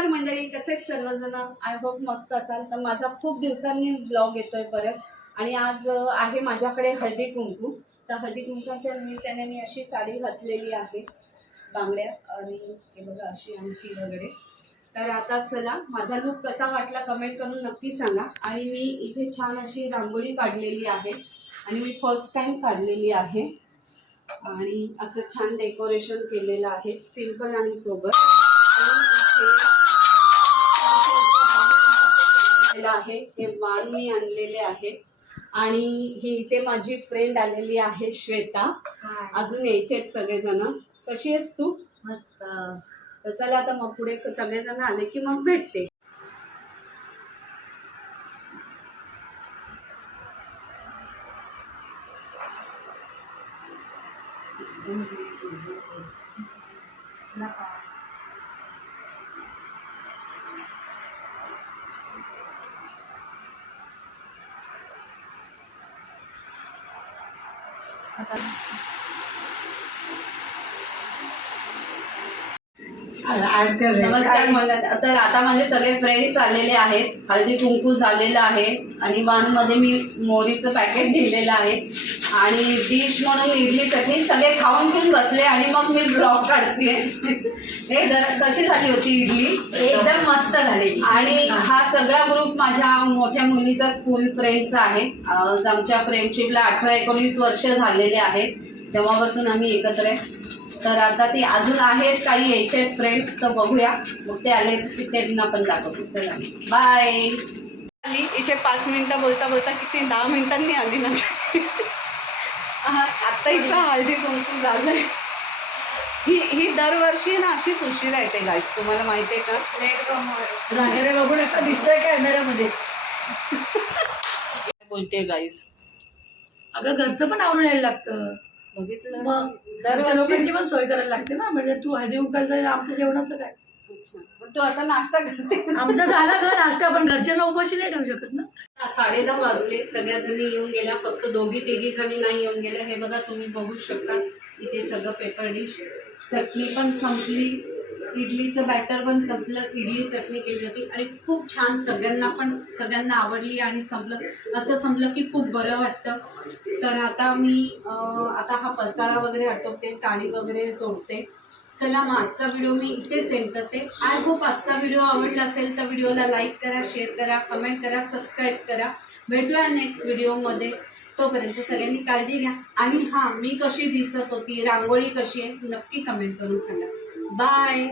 नमस्कार मंडळी, कसे सर्वजण? आय होप मस्त असाल. तर माझा खूप दिवसांनी ब्लॉग येतोय परत आणि आज आहे माझ्याकडे हळदी कुंकू. तर हळदी कुंकूच्या निमित्ताने मी अशी साडी घातलेली आहे, बांगड्या आणि हे बघा अशी अंगठी वगैरे. तर आता चला माझा लुक कसा वाटला कमेंट करून नक्की सांगा. आणि मी इथे छान अशी रांगोळी काढलेली आहे आणि मी फर्स्ट टाइम काढलेली आहे आणि असं छान डेकोरेशन केलेलं आहे, सिंपल आणि सोबर. आहे हे वाण मी आणलेले आहे आणि ही इथे माझी फ्रेंड आलेली आहे श्वेता. अजून यायचेत सगळेजण. कशी आहेस तू? मस्त. तर चला आता मग पुढे सगळेजण आले की मग भेटते. नमस्कार म्हणत. तर आता माझे सगळे फ्रेंड्स आलेले आहेत, हळदी कुंकू झालेलं आहे आणि वाणमध्ये मी मोहरीचं पॅकेट दिलेलं आहे आणि डिश म्हणून इडली चटणी. सगळे खाऊन पिऊन बसले आणि मग मी ब्लॉग काढते. हे कशी झाली होती इडली? एकदम मस्त झाली. आणि हा सगळा ग्रुप माझ्या मोठ्या मुलीचा स्कूल फ्रेंड्सचा आहे. आमच्या फ्रेंडशिपला 18-19 वर्ष झालेले आहेत, तेव्हापासून आम्ही एकत्र आहे. तर आता ती अजून आहेत, काही यायचे आहेत फ्रेंड्स, तर बघूया मग ते आले की त्यांना पण दाखवते. चला बाय. आली इथे 5 मिनिटं बोलता बोलता किती 10 मिनिटांनी आली ना. आत्ता इथं हळदी कुंकू झालंय. ही दरवर्षी ना अशीच उशिरा येते गाईस, तुम्हाला माहिती आहे का? बघू नका, दिसतंय कॅमेऱ्यामध्ये. बोलते गाईस, अगं घरचं पण आवरून यायला लागतं. बघितलं मग लोकांची पण सोय करायला लागते ना. म्हणजे तू हळदी उकायचं, आमच्या जेवणाचं काय? पण तू आता नाश्ता करते. आमचा झाला घर नाश्ता, पण घरच्यांना उपाशी नाही ठेवू शकत ना. 9:30 वाजले, सगळ्या जणी येऊन गेल्या, फक्त 2-3 जणी नाही येऊन गेल्या. हे बघा तुम्ही बघू शकता इथे सगळं पेपर डिश. चटणी पण संपली, इडलीचं बॅटर पण संपलं, इडली चटणी केली होती आणि खूप छान सगळ्यांना आवडली आणि असं संपलं की खूप बरं वाटतं. तर आता मी आता हा पसारा वगैरे हटवते, साडी वगैरे सोडते. चला मग आजचा व्हिडिओ मी इथेच एंड करते. आय होप आजचा व्हिडिओ आवडला असेल तर व्हिडिओला लाईक करा, शेअर करा, कमेंट करा, सबस्क्राईब करा. भेटूया नेक्स्ट व्हिडिओमध्ये. तोपर्यंत सगळ्यांनी काळजी घ्या. आणि हां, मी कशी दिसत होती, रांगोळी कशी आहे, नक्की कमेंट करून सांगा. बाय.